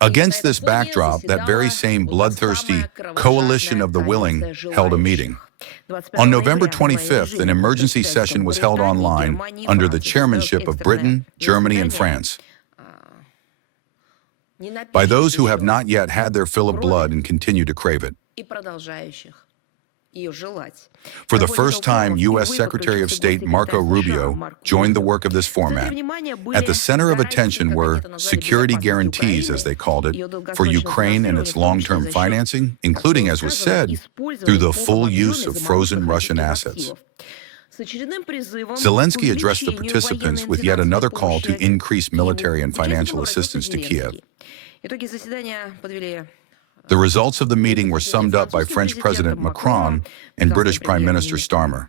Against this backdrop, that very same bloodthirsty coalition of the willing held a meeting. On November 25th, an emergency session was held online under the chairmanship of Britain, Germany, and France, by those who have not yet had their fill of blood and continue to crave it. For the first time, U.S. Secretary of State Marco Rubio joined the work of this format. At the center of attention were security guarantees, as they called it, for Ukraine and its long-term financing, including, as was said, through the full use of frozen Russian assets. Zelensky addressed the participants with yet another call to increase military and financial assistance to Kiev. The results of the meeting were summed up by French President Macron and British Prime Minister Starmer.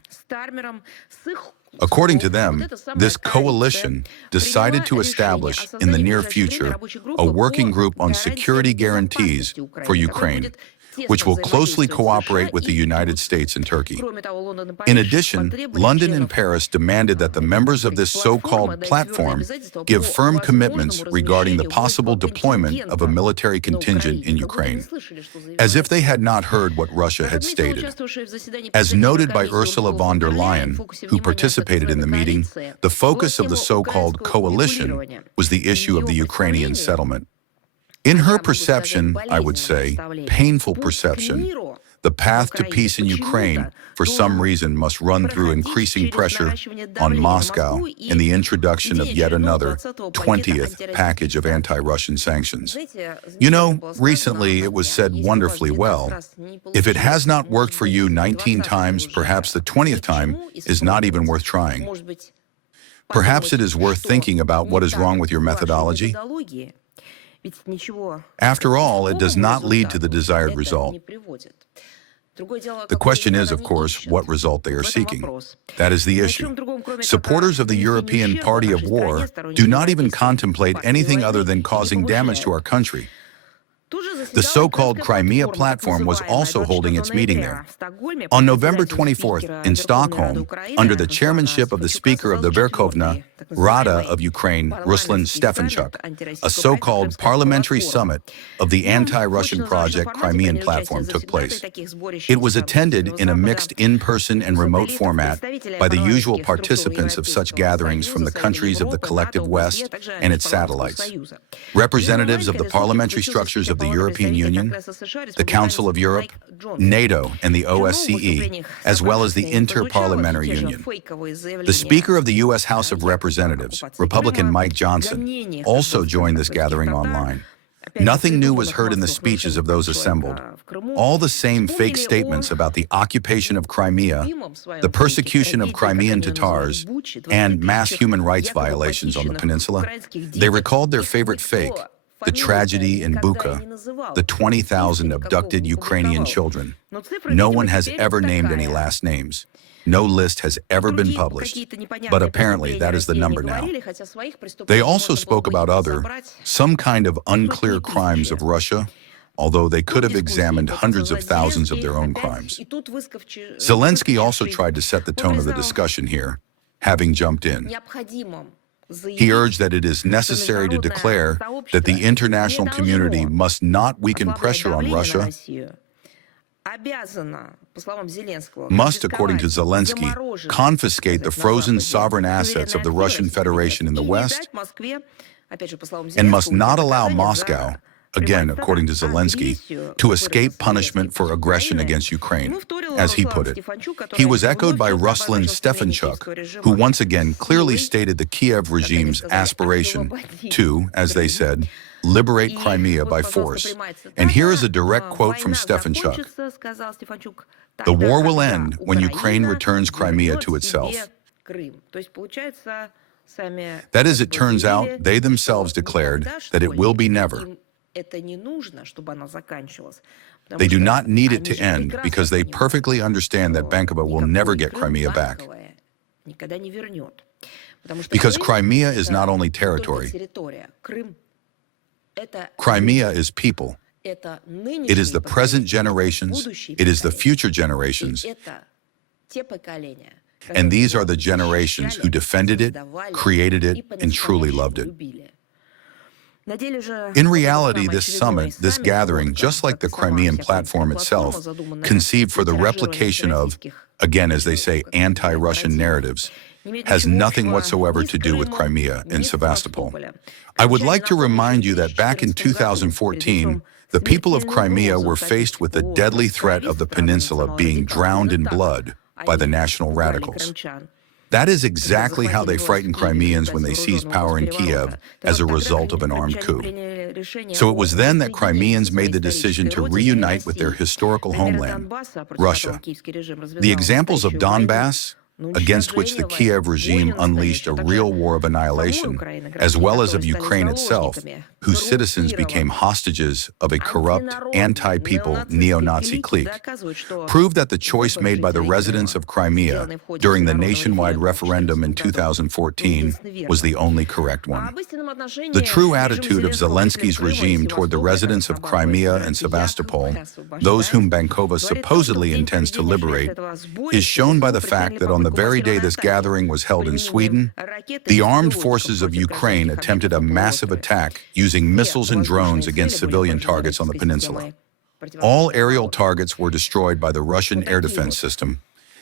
According to them, this coalition decided to establish in the near future a working group on security guarantees for Ukraine, which will closely cooperate with the United States and Turkey. In addition, London and Paris demanded that the members of this so-called platform give firm commitments regarding the possible deployment of a military contingent in Ukraine, as if they had not heard what Russia had stated. As noted by Ursula von der Leyen, who participated in the meeting, the focus of the so-called coalition was the issue of the Ukrainian settlement. In her perception, I would say, painful perception, the path to peace in Ukraine, for some reason, must run through increasing pressure on Moscow and the introduction of yet another 20th package of anti-Russian sanctions. You know, recently it was said wonderfully well, if it has not worked for you 19 times, perhaps the 20th time is not even worth trying. Perhaps it is worth thinking about what is wrong with your methodology. After all, it does not lead to the desired result. The question is, of course, what result they are seeking. That is the issue. Supporters of the European Party of War do not even contemplate anything other than causing damage to our country. The so-called Crimea Platform was also holding its meeting there. On November 24th in Stockholm, under the chairmanship of the Speaker of the Verkhovna Rada of Ukraine, Ruslan Stefanchuk, a so-called parliamentary summit of the anti-Russian project Crimean Platform took place. It was attended in a mixed in-person and remote format by the usual participants of such gatherings from the countries of the collective West and its satellites, representatives of the parliamentary structures of the European Union, the Council of Europe, NATO, and the OSCE, as well as the Inter-Parliamentary Union. The Speaker of the U.S. House of Representatives, Republican Mike Johnson, also joined this gathering online. Nothing new was heard in the speeches of those assembled. All the same fake statements about the occupation of Crimea, the persecution of Crimean Tatars, and mass human rights violations on the peninsula. They recalled their favorite fake, the tragedy in Bucha, the 20,000 abducted Ukrainian children. No one has ever named any last names. No list has ever been published, but apparently that is the number now. They also spoke about some kind of unclear crimes of Russia, although they could have examined hundreds of thousands of their own crimes. Zelensky also tried to set the tone of the discussion here, having jumped in. He urged that it is necessary to declare that the international community must not weaken pressure on Russia, must, according to Zelensky, confiscate the frozen sovereign assets of the Russian Federation in the West, and must not allow Moscow, again, according to Zelensky, to escape punishment for aggression against Ukraine, as he put it. He was echoed by Ruslan Stefanchuk, who once again clearly stated the Kiev regime's aspiration to, as they said, liberate Crimea by force. And here is a direct quote from Stefanchuk. The war will end when Ukraine returns Crimea to itself. That is, it turns out, they themselves declared that it will be never. They do not need it to end because they perfectly understand that Bankova will never get Crimea back. Because Crimea is not only territory, Crimea is people. It is the present generations, it is the future generations, and these are the generations who defended it, created it, and truly loved it. In reality, this summit, this gathering, just like the Crimean Platform itself, conceived for the replication of, again, as they say, anti-Russian narratives, has nothing whatsoever to do with Crimea and Sevastopol. I would like to remind you that back in 2014, the people of Crimea were faced with the deadly threat of the peninsula being drowned in blood by the national radicals. That is exactly how they frightened Crimeans when they seized power in Kiev as a result of an armed coup. So it was then that Crimeans made the decision to reunite with their historical homeland, Russia. The examples of Donbass, against which the Kiev regime unleashed a real war of annihilation, as well as of Ukraine itself, whose citizens became hostages of a corrupt, anti-people neo-Nazi clique, prove that the choice made by the residents of Crimea during the nationwide referendum in 2014 was the only correct one. The true attitude of Zelensky's regime toward the residents of Crimea and Sevastopol, those whom Bankova supposedly intends to liberate, is shown by the fact that on the very day this gathering was held in Sweden, the armed forces of Ukraine attempted a massive attack using missiles and drones against civilian targets on the peninsula. All aerial targets were destroyed by the Russian air defense system.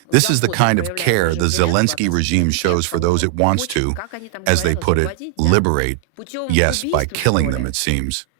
This is the kind of care the Zelensky regime shows for those it wants to, as they put it, liberate. Yes, by killing them, it seems.